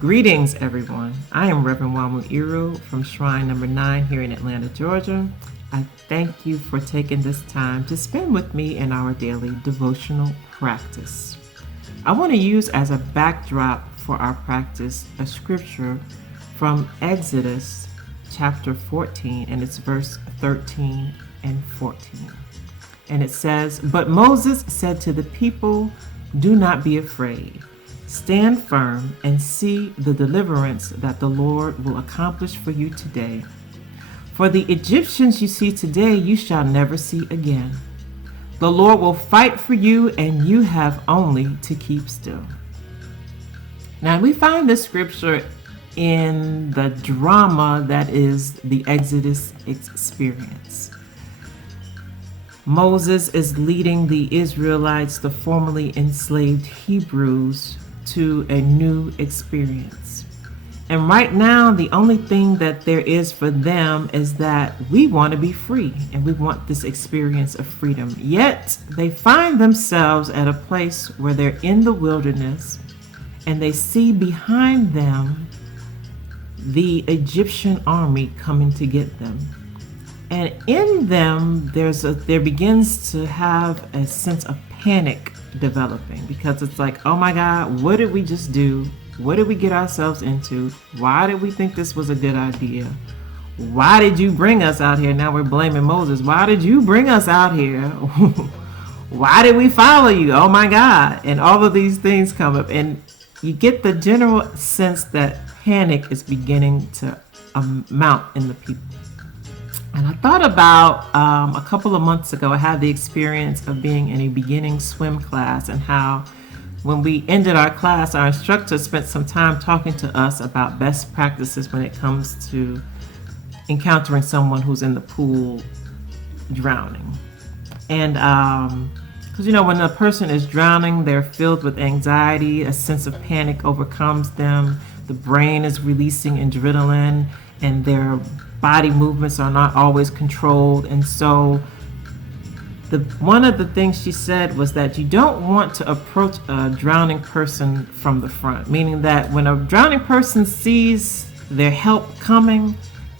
Greetings, everyone. I am Reverend Wamiru from Shrine number 9 here in Atlanta, Georgia. I thank you for taking this time to spend with me in our daily devotional practice. I want to use as a backdrop for our practice a scripture from Exodus chapter 14, and it's verse 13 and 14. And it says, "But Moses said to the people, 'Do not be afraid. Stand firm and see the deliverance that the Lord will accomplish for you today. For the Egyptians you see today, you shall never see again. The Lord will fight for you, and you have only to keep still.'" Now, we find this scripture in the drama that is the Exodus experience. Moses is leading the Israelites, the formerly enslaved Hebrews, to a new experience. And right now, the only thing that there is for them is that we want to be free and we want this experience of freedom. Yet they find themselves at a place where they're in the wilderness and they see behind them the Egyptian army coming to get them. And in them, there begins to have a sense of panic developing, because it's like, oh my God, what did we just do? What did we get ourselves into? Why did we think this was a good idea? Why did you bring us out here? Now we're blaming Moses. Why did you bring us out here? Why did we follow you? Oh my God. And all of these things come up, and you get the general sense that panic is beginning to mount in the people. And I thought about a couple of months ago, I had the experience of being in a beginning swim class, and how when we ended our class, our instructor spent some time talking to us about best practices when it comes to encountering someone who's in the pool drowning. And because when a person is drowning, they're filled with anxiety, a sense of panic overcomes them, the brain is releasing adrenaline, and their body movements are not always controlled. And so one of the things she said was that you don't want to approach a drowning person from the front, meaning that when a drowning person sees their help coming,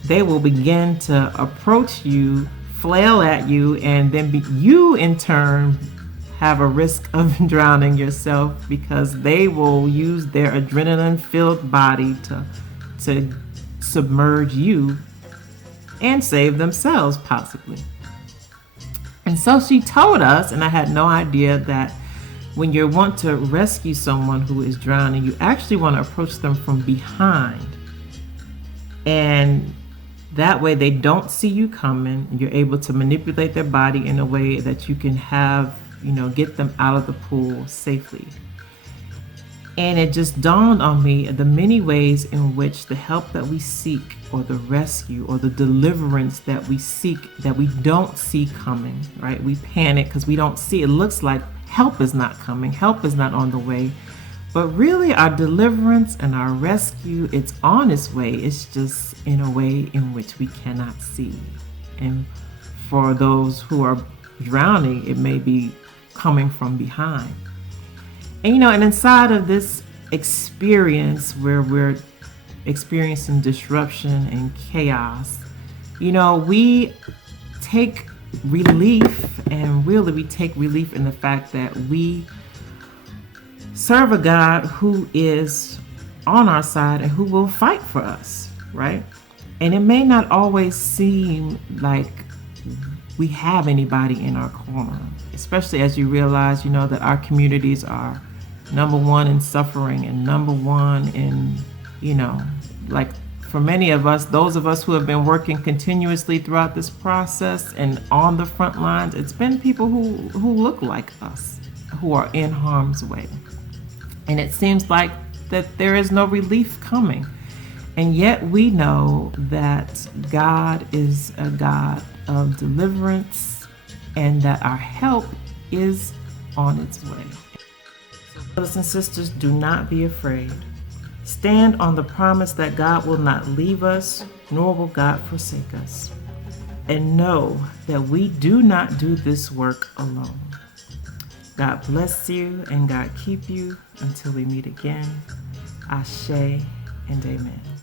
they will begin to approach you, flail at you, and then you in turn have a risk of drowning yourself, because they will use their adrenaline-filled body to submerge you and save themselves, possibly. And so she told us, and I had no idea, that when you want to rescue someone who is drowning, you actually want to approach them from behind. And that way they don't see you coming. You're able to manipulate their body in a way that you can get them out of the pool safely. And it just dawned on me the many ways in which the help that we seek, or the rescue, or the deliverance that we seek, that we don't see coming, right? We panic because we don't see. It looks like help is not coming, help is not on the way. But really, our deliverance and our rescue, it's on its way. It's just in a way in which we cannot see. And for those who are drowning, it may be coming from behind. And inside of this experience where we're experiencing disruption and chaos, we take relief, and really we take relief in the fact that we serve a God who is on our side and who will fight for us, right? And it may not always seem like we have anybody in our corner, especially as you realize, that our communities are number one in suffering, and number one in, like for many of us, those of us who have been working continuously throughout this process and on the front lines, it's been people who look like us, who are in harm's way. And it seems like that there is no relief coming. And yet we know that God is a God of deliverance, and that our help is on its way. So, brothers and sisters, do not be afraid. Stand on the promise that God will not leave us, nor will God forsake us. And know that we do not do this work alone. God bless you, and God keep you until we meet again. Ashe and amen.